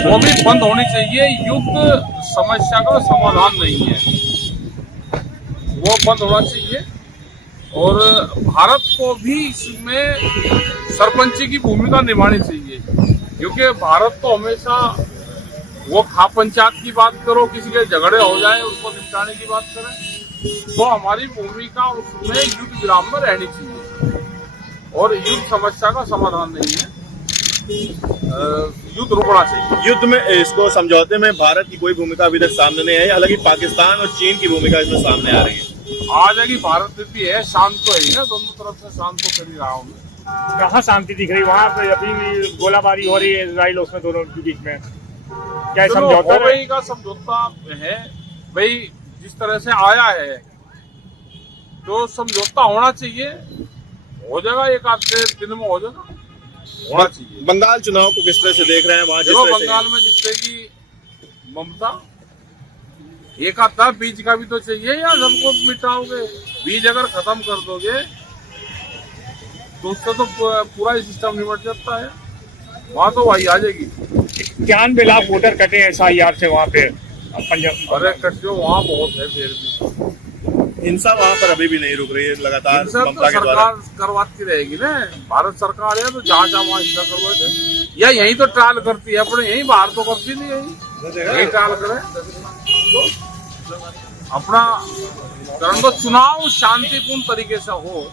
वो भी बंद होनी चाहिए। युद्ध समस्या का समाधान नहीं है, वो बंद होना चाहिए। और भारत को भी इसमें सरपंची की भूमिका निभानी चाहिए, क्योंकि भारत तो हमेशा वो खाप पंचायत की बात करो, किसी के झगड़े हो जाए उसको निपटाने की बात करें, तो हमारी भूमिका उसमें युद्ध विराम में रहनी चाहिए। और युद्ध समस्या का समाधान नहीं है, युद्ध रुकना चाहिए। युद्ध में इसको समझौते में भारत की कोई भूमिका अभी तक सामने नहीं आई, हालांकि पाकिस्तान और चीन की भूमिका इसमें सामने आ रही है। आ जाएगी, भारत भी है, शांत तो है ही ना, दोनों तरफ से शांत तो कर ही रहा हूँ। कहाँ शांति दिख रही? वहाँ पे अभी भी गोलाबारी हो रही है इजराइल उसमें दोनों के बीच में। क्या समझौता का समझौता है भाई? जिस तरह से आया है तो समझौता होना चाहिए, हो जाएगा, एक आधे दिन में हो जाएगा, होना चाहिए। बंगाल चुनाव को किस तरह से देख रहे हैं वहाँ? देखो, बंगाल में जीतेगी ममता, एक आधा बीज का भी तो चाहिए या सबको मिटाओगे? बीज अगर खत्म कर दोगे तो उससे तो पूरा ही सिस्टम निपट जाता है। वहाँ तो वही आ जाएगी। 91 लाख वोटर कटे SIR से वहाँ पे पंजाब। अरे कटियो वहाँ बहुत है, फिर भी हिंसा वहाँ पर अभी भी नहीं रुक रही है, लगातार हिंसा तो ममता के द्वारा सरकार करवाती रहेगी ना। भारत सरकार है तो जहाँ जहाँ वहाँ हिंसा करवाते, या यही तो ट्रायल करती है अपने, यही बाहर तो करती नहीं, यही ट्रायल करे तो अपना कारण। तो चुनाव शांतिपूर्ण तरीके से हो,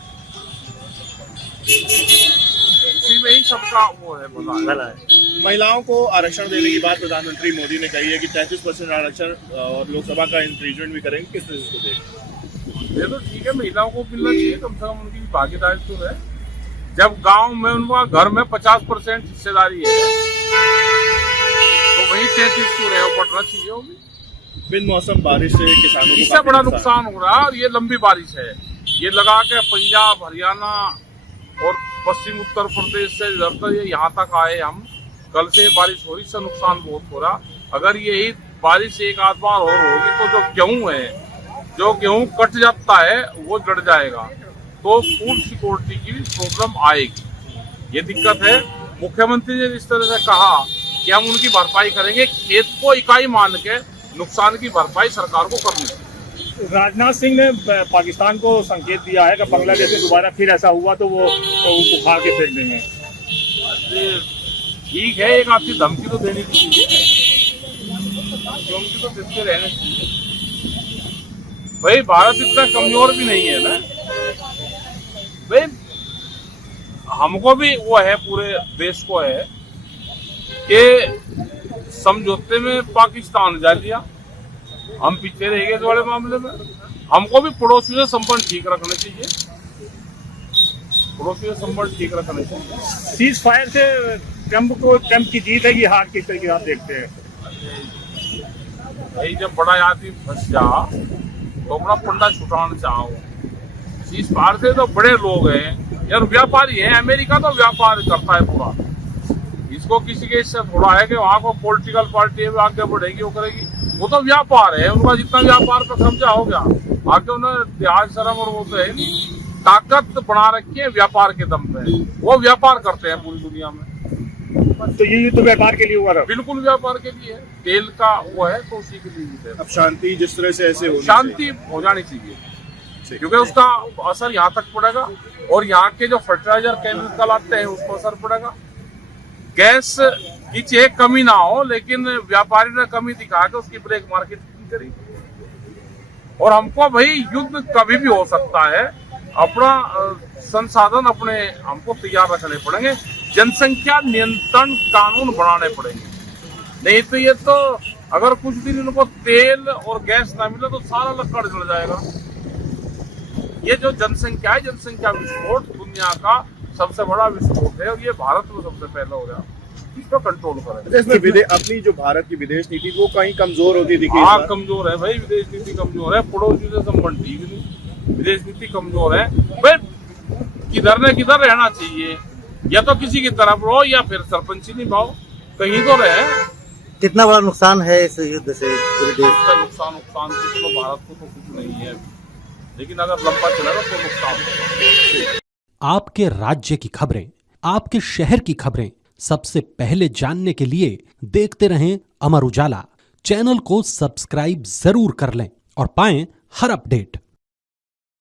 इसी में ही सबका वो है भला है। महिलाओं को आरक्षण देने की बात प्रधानमंत्री मोदी ने कही है कि 33% आरक्षण और लोकसभा का इंक्रीजमेंट भी करेंगे, किस तरह से इसको देखें? ये तो ठीक है, महिलाओं को मिलना चाहिए, कम से कम उनकी भागीदारी तो है। जब गांव में उनका घर में 50% हिस्सेदारी है तो वही 33 क्यों रहे, वो बढ़ना चाहिए। वो भी बिन मौसम बारिश से किसानों को इससे बड़ा नुकसान हो रहा है, और ये लंबी बारिश है। ये लगा के पंजाब, हरियाणा और पश्चिम उत्तर प्रदेश से इधर ये यहाँ तक आए, हम कल से बारिश हो रही, इससे नुकसान बहुत हो रहा। अगर यही बारिश एक आध बार और होगी तो जो गेहूं कट जाता है वो जड़ जाएगा, तो फूड सिक्योरिटी की प्रॉब्लम आएगी। ये दिक्कत है। मुख्यमंत्री ने इस तरह से कहा कि हम उनकी भरपाई करेंगे, खेत को इकाई मान के नुकसान की भरपाई सरकार को करनी चाहिए। राजनाथ सिंह ने पाकिस्तान को संकेत दिया है कि बांग्लादेश में दोबारा फिर ऐसा हुआ तो वो उखाड़ के फेंक देंगे। ठीक है, एक आपकी धमकी तो देनी चाहिए, धमकी तो देते रहने चाहिए भाई। भारत इतना कमजोर भी नहीं है ना भाई, हमको भी वो है, पूरे देश को है कि समझौते में पाकिस्तान जा लिया, हम पीछे रह गए इस वाले मामले में। हमको भी पड़ोसियों से संबंध ठीक रखने चाहिए, पड़ोसियों से संबंध ठीक रखने चाहिए। सीज फायर से ट्रम्प की जीत है कि हार, किस तरीके आप देखते हैं? भाई जब बड़ा आदमी फंस जा तो अपना पंडा छुटाना चाहो। सीज फायर से तो बड़े लोग हैं यार, व्यापारी है। अमेरिका तो व्यापार करता है पूरा, इसको किसी के इससे थोड़ा है कि वहाँ को पॉलिटिकल पार्टी है आगे बढ़ेगी, वो करेगी। वो तो व्यापार है उनका, जितना व्यापार पे कब्जा हो गया आगे उन्हें लिहाज शर्म और वो तो है नहीं। ताकत बना रखी है व्यापार के दम पे, वो व्यापार करते हैं पूरी दुनिया में। तो ये युद्ध व्यापार के लिए हुआ था? बिल्कुल व्यापार के लिए, तेल का वो है तो उसी के लिए। अब शांति जिस तरह से ऐसे शांति हो जानी चाहिए, क्योंकि उसका असर यहाँ तक पड़ेगा, और यहाँ के जो फर्टिलाइजर केमिकल आते हैं उसको असर पड़ेगा। गैस की चाहे कमी ना हो, लेकिन व्यापारी ने कमी दिखा के उसकी ब्लैक मार्केट करी। और हमको भाई युद्ध कभी भी हो सकता है, अपना संसाधन अपने हमको तैयार रखने पड़ेंगे, जनसंख्या नियंत्रण कानून बनाने पड़ेंगे। नहीं तो ये तो अगर कुछ दिन इनको तेल और गैस ना मिले तो सारा लक्कड़ जल जाएगा। ये जो जनसंख्या है, जनसंख्या विस्फोट दुनिया का सबसे बड़ा विस्फोट है, और ये भारत में सबसे पहले हो रहा है। इसको कंट्रोल करें। अपनी जो भारत की विदेश नीति वो कहीं कमजोर होती दिखी? हाँ, कमजोर है भाई, विदेश नीति कमजोर है, पड़ोसी से संबंध ठीक नहीं, विदेश नीति कमजोर है भाई। किधर न किधर रहना चाहिए, या तो किसी की तरफ रहो या फिर सरपंची निभाओ, कहीं तो रहे। कितना बड़ा नुकसान है इस युद्ध से पूरे देश का? नुकसान तो भारत को तो कुछ नहीं है, लेकिन अगर लंबा चलेगा तो नुकसान होगा। आपके राज्य की खबरें, आपके शहर की खबरें सबसे पहले जानने के लिए देखते रहें अमर उजाला। चैनल को सब्सक्राइब जरूर कर लें और पाएं हर अपडेट।